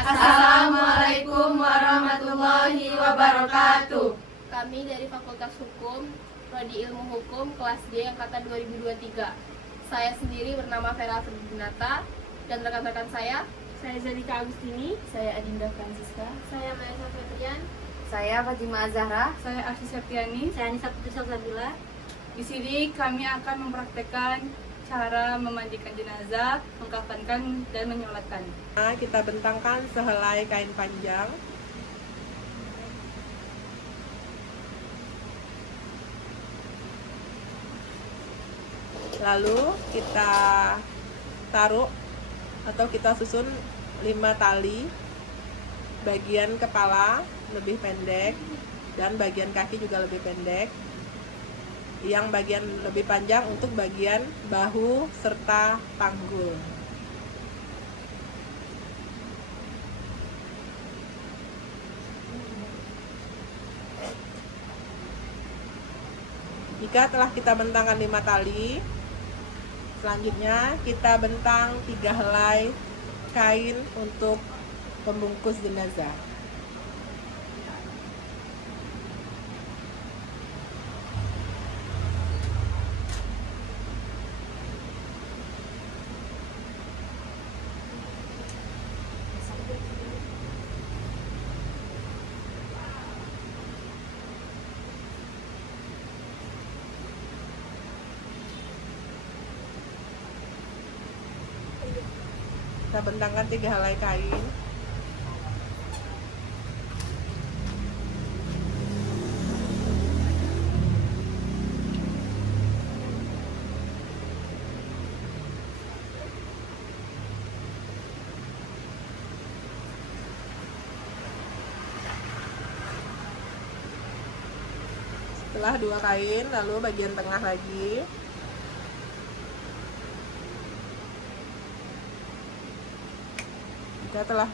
Assalamualaikum warahmatullahi wabarakatuh. Kami dari Fakultas Hukum, Prodi Ilmu Hukum, kelas D angkatan 2023. Saya sendiri bernama Vera Ferdinata dan rekan-rekan saya Zalika Agustini, saya Adinda Francisca, saya Maesa Febrian, Saya Fatimah Azahra. saya Arsi Septiani, saya Anissa Putri Salsabila. Di sini kami akan mempraktekkan cara memandikan jenazah, mengkafankan, dan menyolatkan. Kita bentangkan sehelai kain panjang. Lalu kita taruh atau kita susun 5 tali. Bagian kepala lebih pendek dan bagian kaki juga lebih pendek. Yang bagian lebih panjang untuk bagian bahu serta panggul. Jika telah kita bentangkan 5 tali, selanjutnya kita bentang 3 helai kain untuk pembungkus jenazah. Kita bentangkan 3 helai kain. Setelah 2 kain, lalu bagian tengah lagi. Kita telah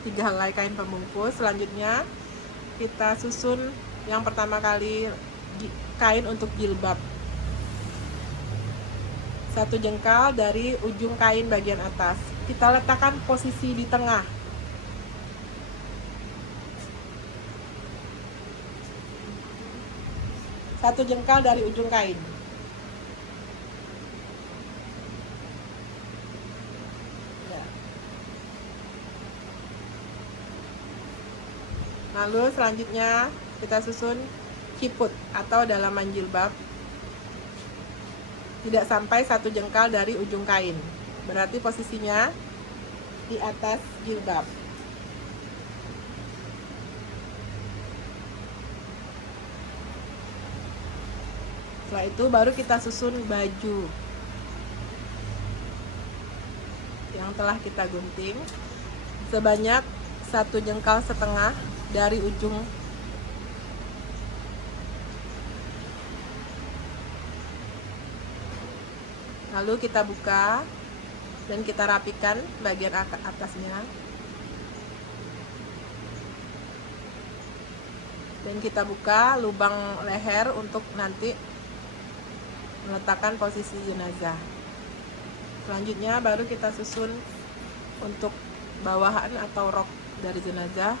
3 helai kain pembungkus. Selanjutnya kita susun yang pertama kali kain untuk jilbab. 1 jengkal dari ujung kain bagian atas. Kita letakkan posisi di tengah. Satu jengkal dari ujung kain. Lalu selanjutnya kita susun ciput atau dalaman jilbab. Tidak sampai 1 jengkal dari ujung kain. Berarti posisinya di atas jilbab. Setelah itu baru kita susun baju yang telah kita gunting sebanyak 1,5 jengkal dari ujung. Lalu kita buka dan kita rapikan bagian atasnya. Dan kita buka lubang leher untuk nanti meletakkan posisi jenazah. Selanjutnya baru kita susun untuk bawahan atau rok dari jenazah,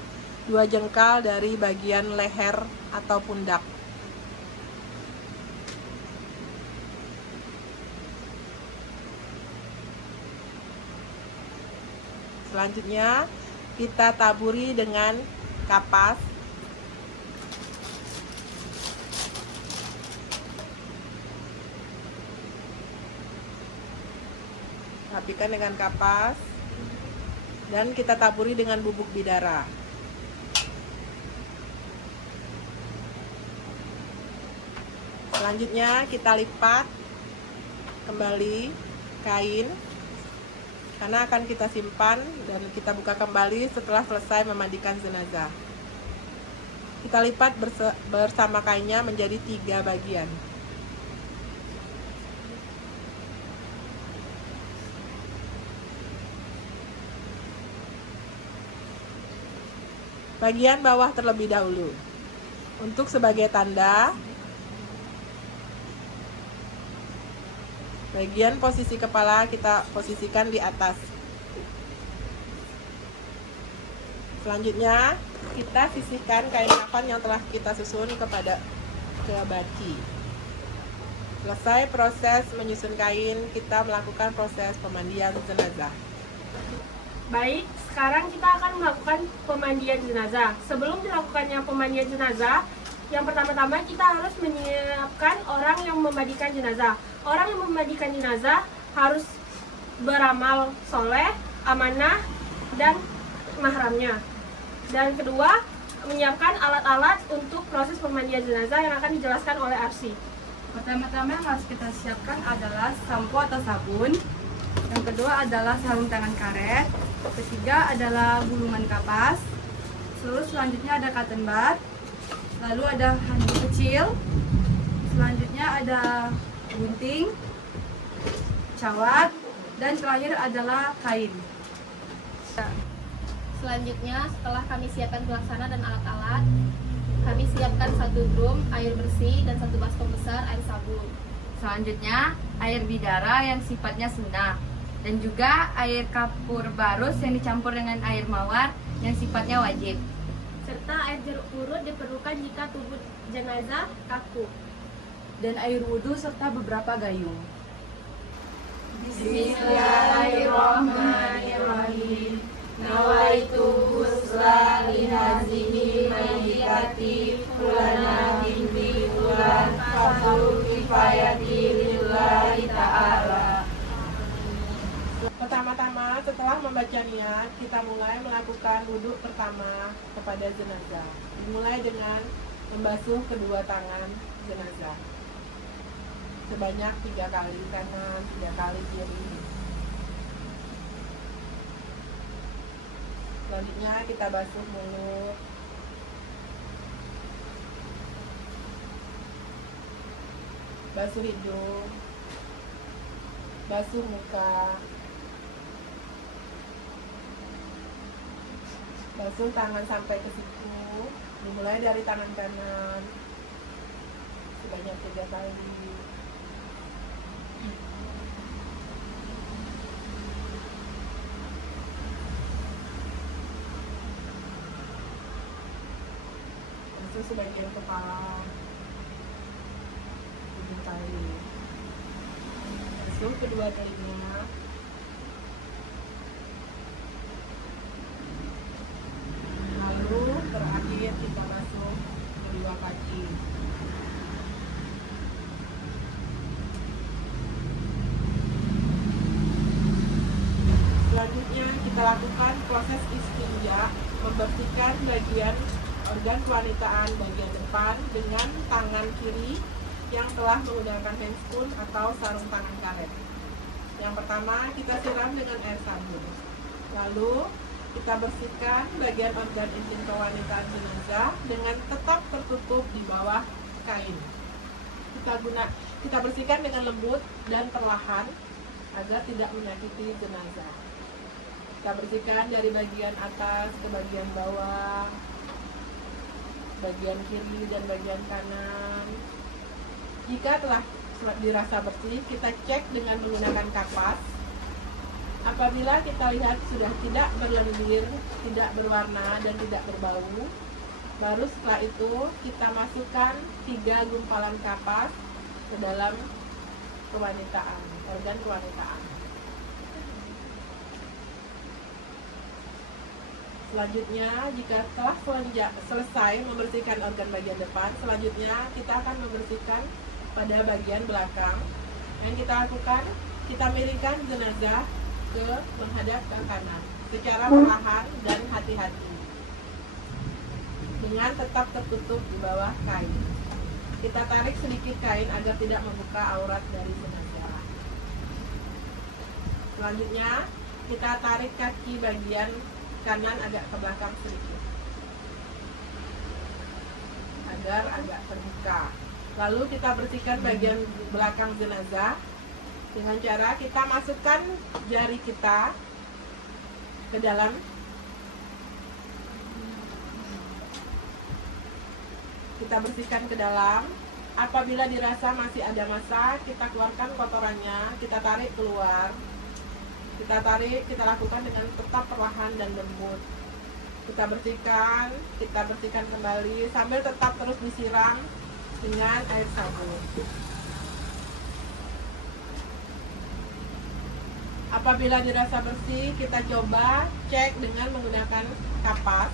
2 jengkal dari bagian leher atau pundak. Selanjutnya kita taburi dengan kapas. Rapikan dengan kapas dan kita taburi dengan bubuk bidara. Selanjutnya kita lipat kembali kain karena akan kita simpan dan kita buka kembali setelah selesai memandikan jenazah. Kita lipat bersama kainnya menjadi 3 bagian. Bagian bawah terlebih dahulu. Untuk sebagai tanda, bagian posisi kepala kita posisikan di atas. Selanjutnya, kita sisihkan kain kafan yang telah kita susun ke baki. Selesai proses menyusun kain, kita melakukan proses pemandian jenazah. Baik, sekarang kita akan melakukan pemandian jenazah. Sebelum dilakukannya pemandian jenazah, yang pertama-tama kita harus menyiapkan orang yang memandikan jenazah. Orang yang memandikan jenazah harus beramal soleh, amanah, dan mahramnya. Dan kedua, menyiapkan alat-alat untuk proses pemandian jenazah yang akan dijelaskan oleh Arsi. Pertama-tama yang harus kita siapkan adalah sampo atau sabun. Yang kedua adalah sarung tangan karet. Ketiga adalah gulungan kapas. Terus selanjutnya ada cotton bud. Lalu ada handuk kecil. Selanjutnya ada gunting, cawat, dan terakhir adalah kain. Selanjutnya, setelah kami siapkan pelaksana dan alat-alat, kami siapkan 1 drum air bersih dan 1 baskom besar air sabun. Selanjutnya, air bidara yang sifatnya sunnah, dan juga air kapur barus yang dicampur dengan air mawar yang sifatnya wajib. Serta air jeruk purut diperlukan jika tubuh jenazah kaku. Dan air wudhu serta beberapa gayung. Bismillahirrahmanirrahim. Nawaitu husla lihazihi mayyitati fulana binti fulan fadlu kifayati lillahi ta'ala. Pertama-tama, setelah membaca niat, kita mulai melakukan wudhu pertama kepada jenazah. Dimulai dengan membasuh kedua tangan jenazah sebanyak 3 kali kanan, 3 kali kiri. Selanjutnya kita basuh mulut, basuh hidung, basuh muka, basuh tangan sampai ke siku. Dimulai dari tangan kanan sebanyak 3 kali. Basuh sebagian kepala 7 kali. Basuh kedua telinga. Lalu terakhir kita basuh kedua kaki. Selanjutnya kita lakukan proses istinja, membersihkan bagian organ kewanitaan bagian depan dengan tangan kiri yang telah menggunakan handscoon atau sarung tangan karet. Yang pertama kita siram dengan air sabun. Lalu kita bersihkan bagian organ intim kewanitaan jenazah dengan tetap tertutup di bawah kain. Kita bersihkan dengan lembut dan perlahan agar tidak menyakiti jenazah. Kita bersihkan dari bagian atas ke bagian bawah, bagian kiri dan bagian kanan. Jika telah dirasa bersih, kita cek dengan menggunakan kapas. Apabila kita lihat sudah tidak berlendir, tidak berwarna, dan tidak berbau, baru setelah itu kita masukkan 3 gumpalan kapas ke dalam kewanitaan, organ kewanitaan. Selanjutnya, jika telah selesai membersihkan organ bagian depan, selanjutnya kita akan membersihkan pada bagian belakang. Yang kita lakukan, kita miringkan jenazah menghadap ke kanan secara perlahan dan hati-hati dengan tetap tertutup di bawah kain. Kita tarik sedikit kain agar tidak membuka aurat dari jenazah. Selanjutnya, kita tarik kaki bagian kanan agak ke belakang sedikit agar agak terbuka. Lalu kita bersihkan bagian belakang jenazah dengan cara kita masukkan jari kita ke dalam kita bersihkan ke dalam. Apabila dirasa masih ada massa, kita keluarkan kotorannya, kita tarik keluar. Kita tarik, kita lakukan dengan tetap perlahan dan lembut. Kita bersihkan kembali sambil tetap terus disiram dengan air sabun. Apabila dirasa bersih, kita coba cek dengan menggunakan kapas.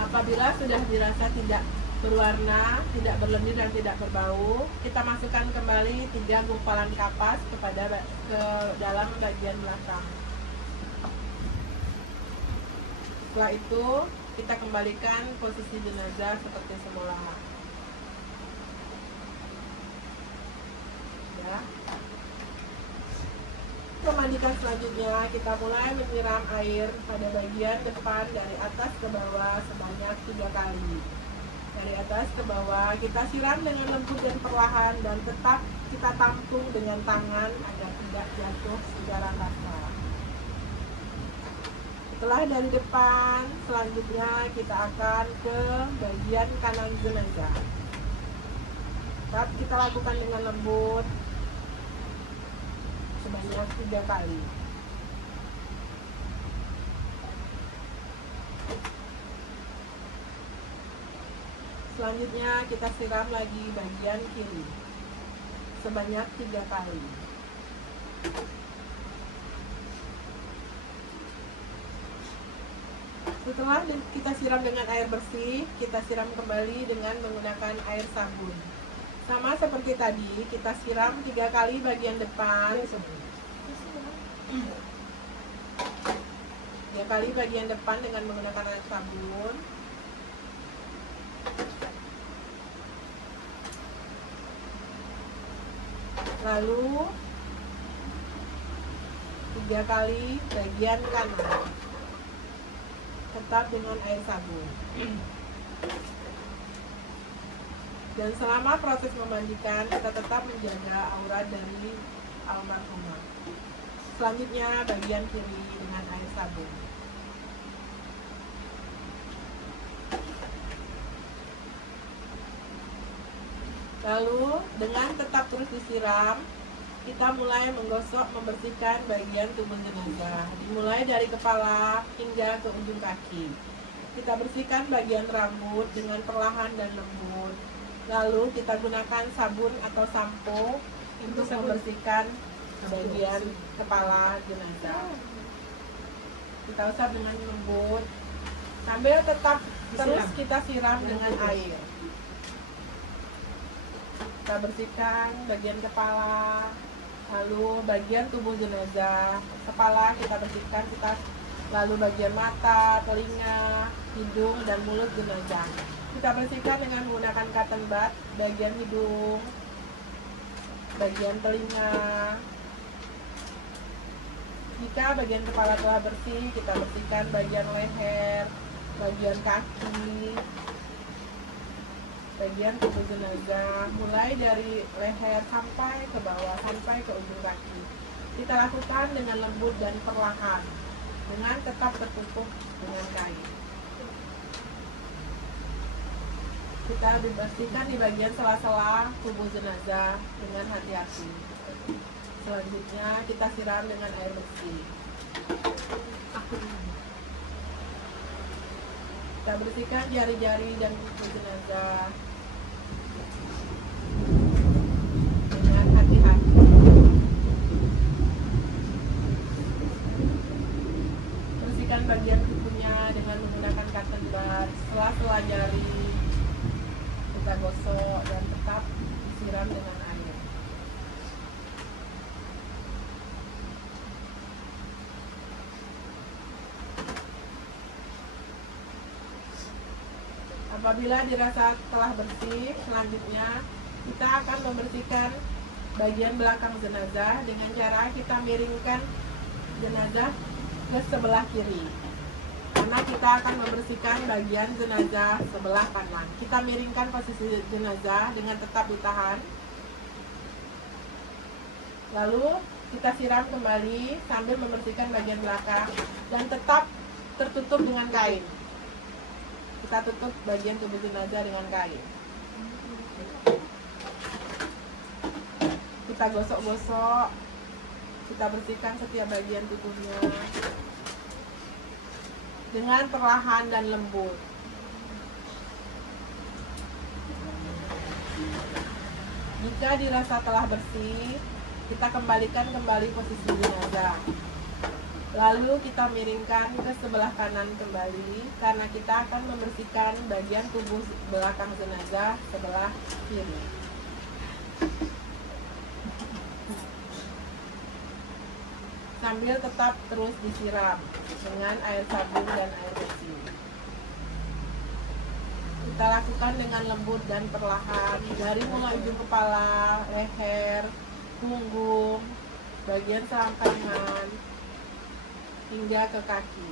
Apabila sudah dirasa tidak berwarna, tidak berlendir dan tidak berbau, kita masukkan kembali 3 gumpalan kapas ke dalam bagian belakang. Setelah itu, kita kembalikan posisi jenazah seperti semula. Ya. Pemandikan selanjutnya, kita mulai menyiram air pada bagian depan dari atas ke bawah sebanyak 3 kali. Dari atas ke bawah kita siram dengan lembut dan perlahan, dan tetap kita tampung dengan tangan agar tidak jatuh secara rata. Setelah dari depan, selanjutnya kita akan ke bagian kanan jenazah. Tetap kita lakukan dengan lembut sebanyak 3 kali. Selanjutnya kita siram lagi bagian kiri sebanyak 3 kali. Setelah kita siram dengan air bersih, kita siram kembali dengan menggunakan air sabun. Sama seperti tadi, kita siram 3 kali bagian depan, 3 kali bagian depan dengan menggunakan air sabun. Lalu 3 kali bagian kanan, tetap dengan air sabun. Dan selama proses memandikan, kita tetap menjaga aurat dari almarhumah. Selanjutnya bagian kiri dengan air sabun. Lalu dengan tetap terus disiram, kita mulai menggosok membersihkan bagian tubuh jenazah, dimulai dari kepala hingga ke ujung kaki. Kita bersihkan bagian rambut dengan perlahan dan lembut. Lalu kita gunakan sabun atau sampo untuk membersihkan bagian kepala jenazah. Kita usap dengan lembut sambil tetap terus kita siram dengan air. Kita bersihkan bagian kepala, lalu bagian tubuh jenazah. Kepala kita bersihkan, lalu bagian mata, telinga, hidung, dan mulut jenazah. Kita bersihkan dengan menggunakan cotton bud, bagian hidung, bagian telinga. Jika bagian kepala telah bersih, kita bersihkan bagian leher, bagian kaki, bagian tubuh jenazah, mulai dari leher sampai ke bawah, sampai ke ujung kaki. Kita lakukan dengan lembut dan perlahan, dengan tetap tertutup dengan kain. Kita dibersihkan di bagian sela-sela tubuh jenazah dengan hati-hati. Selanjutnya kita siram dengan air bersih. Kita bersihkan jari-jari dan tubuh jenazah dengan hati-hati. Bersihkan bagian kukunya dengan menggunakan cotton bud. Sela-sela jari kita gosok dan tetap disiram dengan air. Apabila dirasa telah bersih, selanjutnya kita akan membersihkan bagian belakang jenazah dengan cara kita miringkan jenazah ke sebelah kiri. Karena kita akan membersihkan bagian jenazah sebelah kanan. Kita miringkan posisi jenazah dengan tetap ditahan. Lalu kita siram kembali sambil membersihkan bagian belakang dan tetap tertutup dengan kain. Kita tutup bagian tubuh jenazah dengan kain. Kita gosok-gosok. Kita bersihkan setiap bagian tubuhnya. dengan perlahan dan lembut. Jika dirasa telah bersih, kita kembalikan kembali posisi jenazah. Lalu kita miringkan ke sebelah kanan kembali karena kita akan membersihkan bagian tubuh belakang jenazah sebelah kiri. Sambil tetap terus disiram dengan air sabun dan air bersih. Kita lakukan dengan lembut dan perlahan dari mulai ujung kepala, leher, punggung, bagian selangkangan, hingga ke kaki.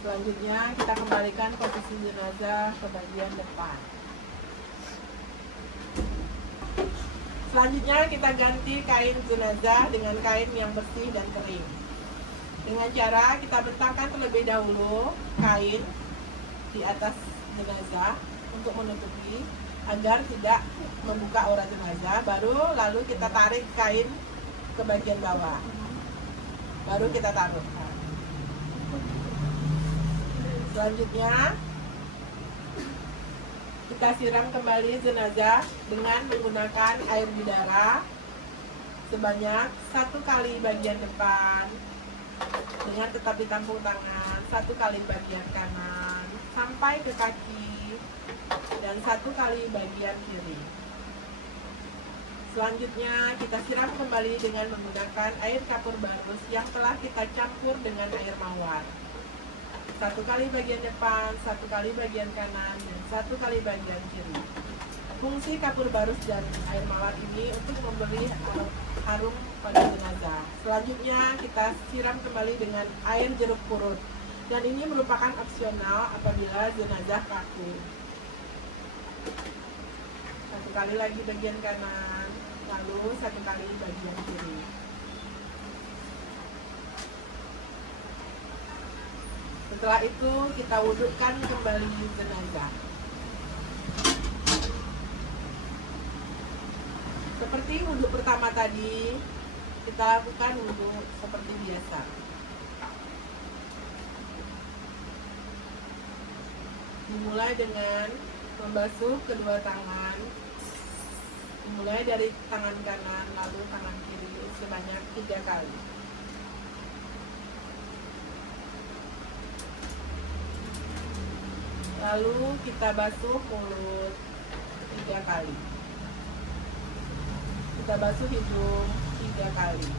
Selanjutnya kita kembalikan posisi jenazah ke bagian depan. Selanjutnya kita ganti kain jenazah dengan kain yang bersih dan kering. Dengan cara kita bentangkan terlebih dahulu kain di atas jenazah untuk menutupi agar tidak membuka aurat jenazah. Lalu kita tarik kain ke bagian bawah. Baru kita taruh. Selanjutnya kita siram kembali jenazah dengan menggunakan air bidara sebanyak 1 kali bagian depan dengan tetap ditampung tangan, 1 kali bagian kanan sampai ke kaki dan 1 kali bagian kiri. Selanjutnya kita siram kembali dengan menggunakan air kapur barus yang telah kita campur dengan air mawar. 1 kali bagian depan, 1 kali bagian kanan, dan 1 kali bagian kiri. Fungsi kapur barus dan air mawar ini untuk memberi harum pada jenazah. Selanjutnya kita siram kembali dengan air jeruk purut. Dan ini merupakan opsional apabila jenazah kaku. 1 kali lagi bagian kanan, lalu 1 kali bagian kiri. Setelah itu kita wudhukan kembali jenazah. Seperti wudhu pertama tadi, kita lakukan wudhu seperti biasa. Dimulai dengan membasuh kedua tangan. Dimulai dari tangan kanan lalu tangan kiri sebanyak 3 kali. Lalu kita basuh mulut 3 kali. Kita basuh hidung 3 kali.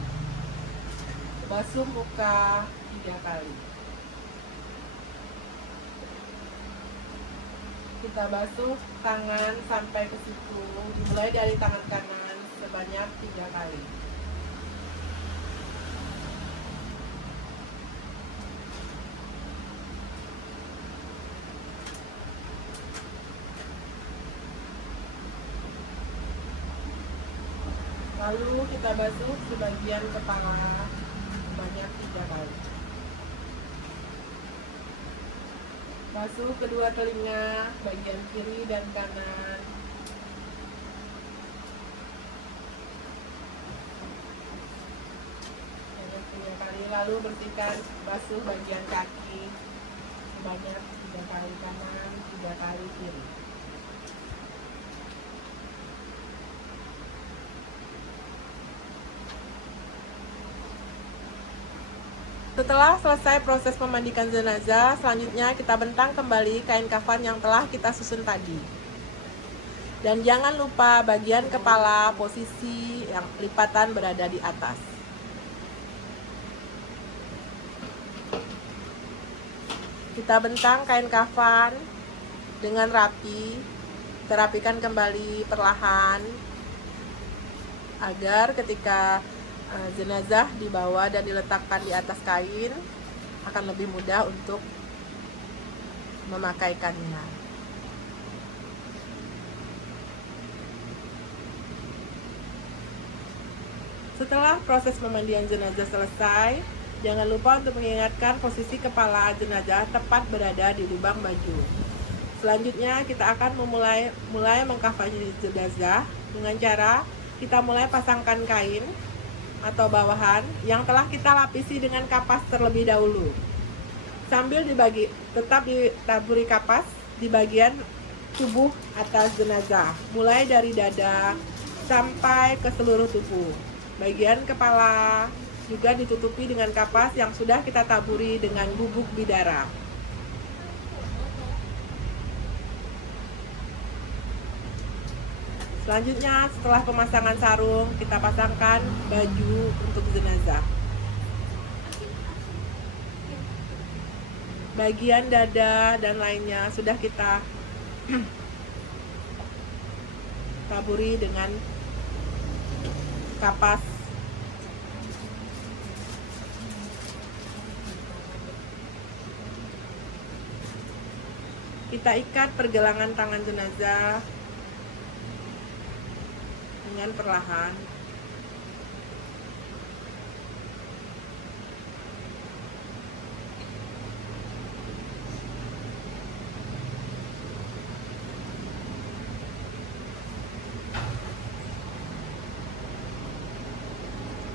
Basuh muka 3 kali. Kita basuh tangan sampai ke siku, dimulai dari tangan kanan sebanyak 3 kali. Lalu kita basuh sebagian kepala sebanyak 3 kali. Basuh kedua telinga bagian kiri dan kanan. Sebanyak 3 kali. Lalu bersihkan, basuh bagian kaki sebanyak 3 kali kanan, 3 kali kiri. Setelah selesai proses memandikan jenazah, selanjutnya kita bentang kembali kain kafan yang telah kita susun tadi. Dan jangan lupa bagian kepala posisi yang lipatan berada di atas. Kita bentang kain kafan dengan rapi, terapikan kembali perlahan agar ketika jenazah dibawa dan diletakkan di atas kain akan lebih mudah untuk memakaikannya. Setelah proses pemandian jenazah selesai, jangan lupa untuk mengingatkan posisi kepala jenazah tepat berada di lubang baju. Selanjutnya kita akan mulai mengkafani jenazah dengan cara kita mulai pasangkan kain atau bawahan yang telah kita lapisi dengan kapas terlebih dahulu. Sambil tetap ditaburi kapas di bagian tubuh atas jenazah, mulai dari dada sampai ke seluruh tubuh. Bagian kepala juga ditutupi dengan kapas yang sudah kita taburi dengan bubuk bidara. Selanjutnya, setelah pemasangan sarung, kita pasangkan baju untuk jenazah. Bagian dada dan lainnya sudah kita taburi dengan kapas. Kita ikat pergelangan tangan jenazah dengan perlahan.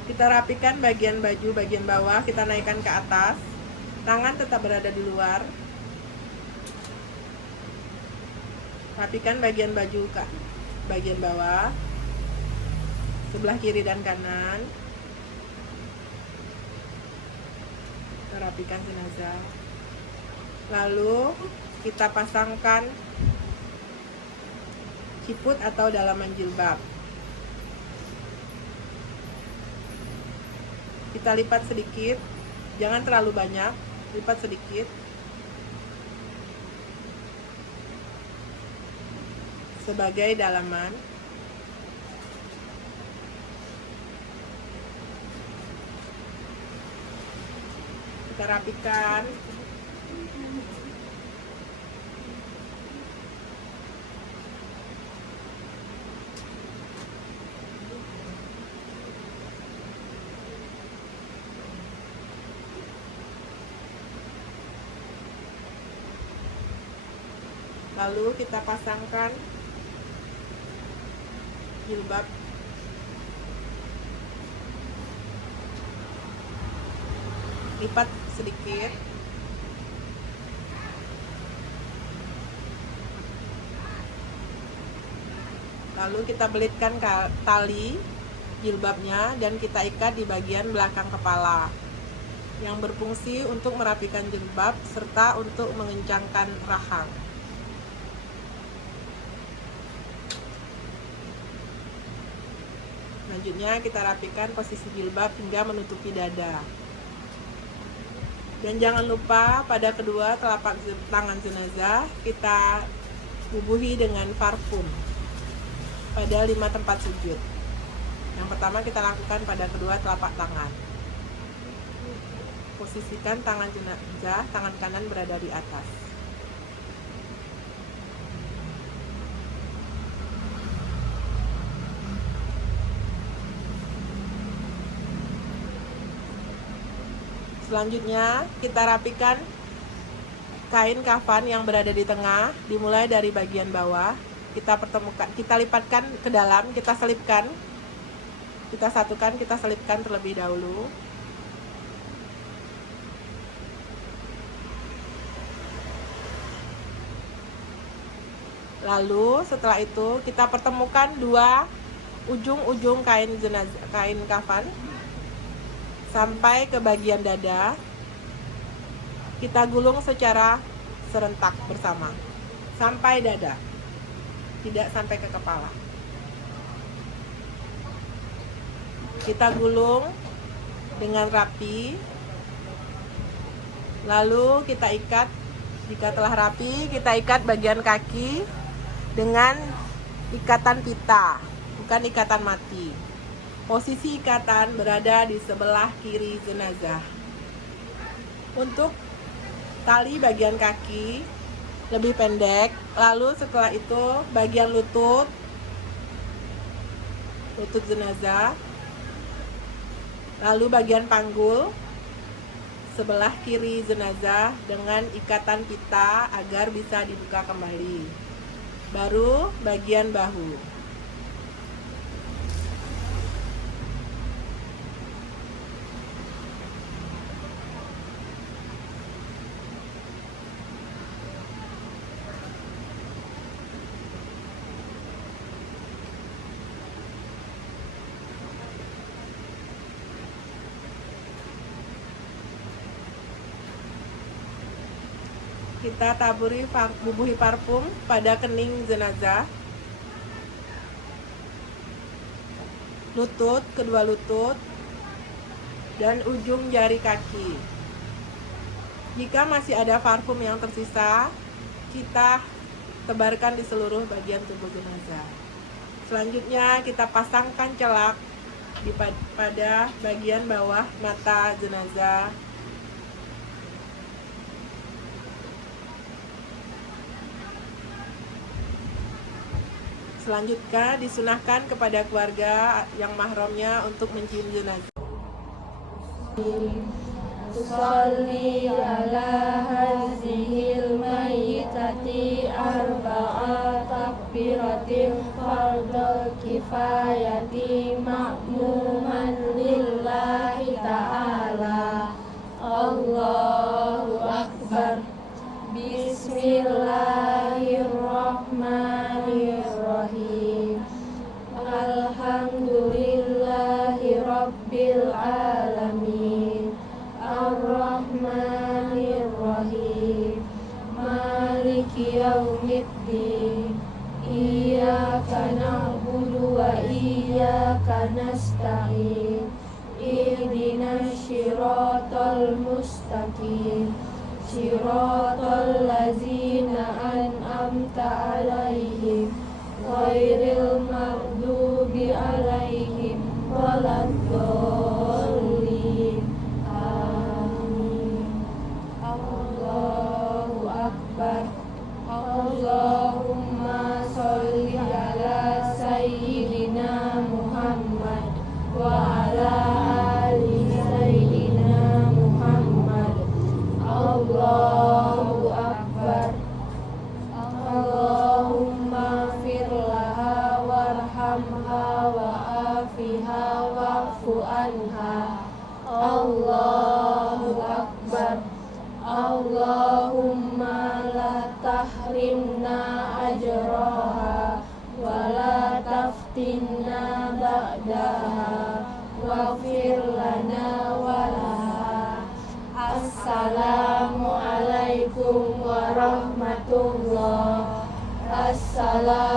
Kita rapikan bagian baju bagian bawah, kita naikkan ke atas. Tangan tetap berada di luar. Rapikan bagian baju ke bagian bawah, sebelah kiri dan kanan. Kita rapikan jenazah. Lalu kita pasangkan ciput atau dalaman jilbab. Kita lipat sedikit, jangan terlalu banyak, lipat sedikit. Sebagai dalaman. Kita rapikan. Lalu kita pasangkan jilbab. Lipat sedikit. Lalu kita belitkan tali jilbabnya dan kita ikat di bagian belakang kepala, yang berfungsi untuk merapikan jilbab serta untuk mengencangkan rahang. Selanjutnya kita rapikan posisi jilbab hingga menutupi dada. Dan jangan lupa pada kedua telapak tangan jenazah kita bubuhi dengan parfum pada 5 tempat sujud. Yang pertama kita lakukan pada kedua telapak tangan. Posisikan tangan jenazah, tangan kanan berada di atas. Selanjutnya kita rapikan kain kafan yang berada di tengah, dimulai dari bagian bawah. Kita pertemukan, kita lipatkan ke dalam, kita selipkan, kita satukan, kita selipkan terlebih dahulu. Lalu setelah itu kita pertemukan dua ujung-ujung kain jenazah, kain kafan sampai ke bagian dada. Kita gulung secara serentak bersama sampai dada, tidak sampai ke kepala. Kita gulung dengan rapi, lalu kita ikat. Jika telah rapi, kita ikat bagian kaki dengan ikatan pita, bukan ikatan mati. Posisi ikatan berada di sebelah kiri jenazah. Untuk tali bagian kaki lebih pendek, lalu setelah itu bagian lutut jenazah, lalu bagian panggul sebelah kiri jenazah dengan ikatan pita agar bisa dibuka kembali. Baru bagian bahu. kita bubuhi parfum pada kening jenazah, lutut, kedua lutut, dan ujung jari kaki. Jika masih ada parfum yang tersisa, kita tebarkan di seluruh bagian tubuh jenazah. Selanjutnya kita pasangkan celak pada bagian bawah mata jenazah. Selanjutnya disunahkan kepada keluarga yang mahramnya untuk mencium jenazah. Tusalli ala hazihil mayyitati arba'a takbiratin fardhu kifayati ma'muman lillahi ta'ala. Allahu akbar. Bismillahirrahmanirrahim. Alhamdulillahi rabbil alamin. Ar-Rahmanir-Rahim. Maliki yaumiddin. Iyyaka na'budu wa iyyaka nasta'in. Ihdinas siratal mustaqim. Siratal ladzina an'amta 'alaihim ghairil maghdubi 'alaihim waladdallin. Allahu akbar. Allahumma sholli ala sayyidina Muhammad wa ala ali sayyidina Muhammad. Allahu akbar. Allahumma fir laha warhamha wa afiha wa'fu anha. Allahu akbar. Allahumma la tahrimna ajraha wa la taftinna ba'daha waghfir lana wa laha. Assalamualaikum warahmatullahi wabarakatuh.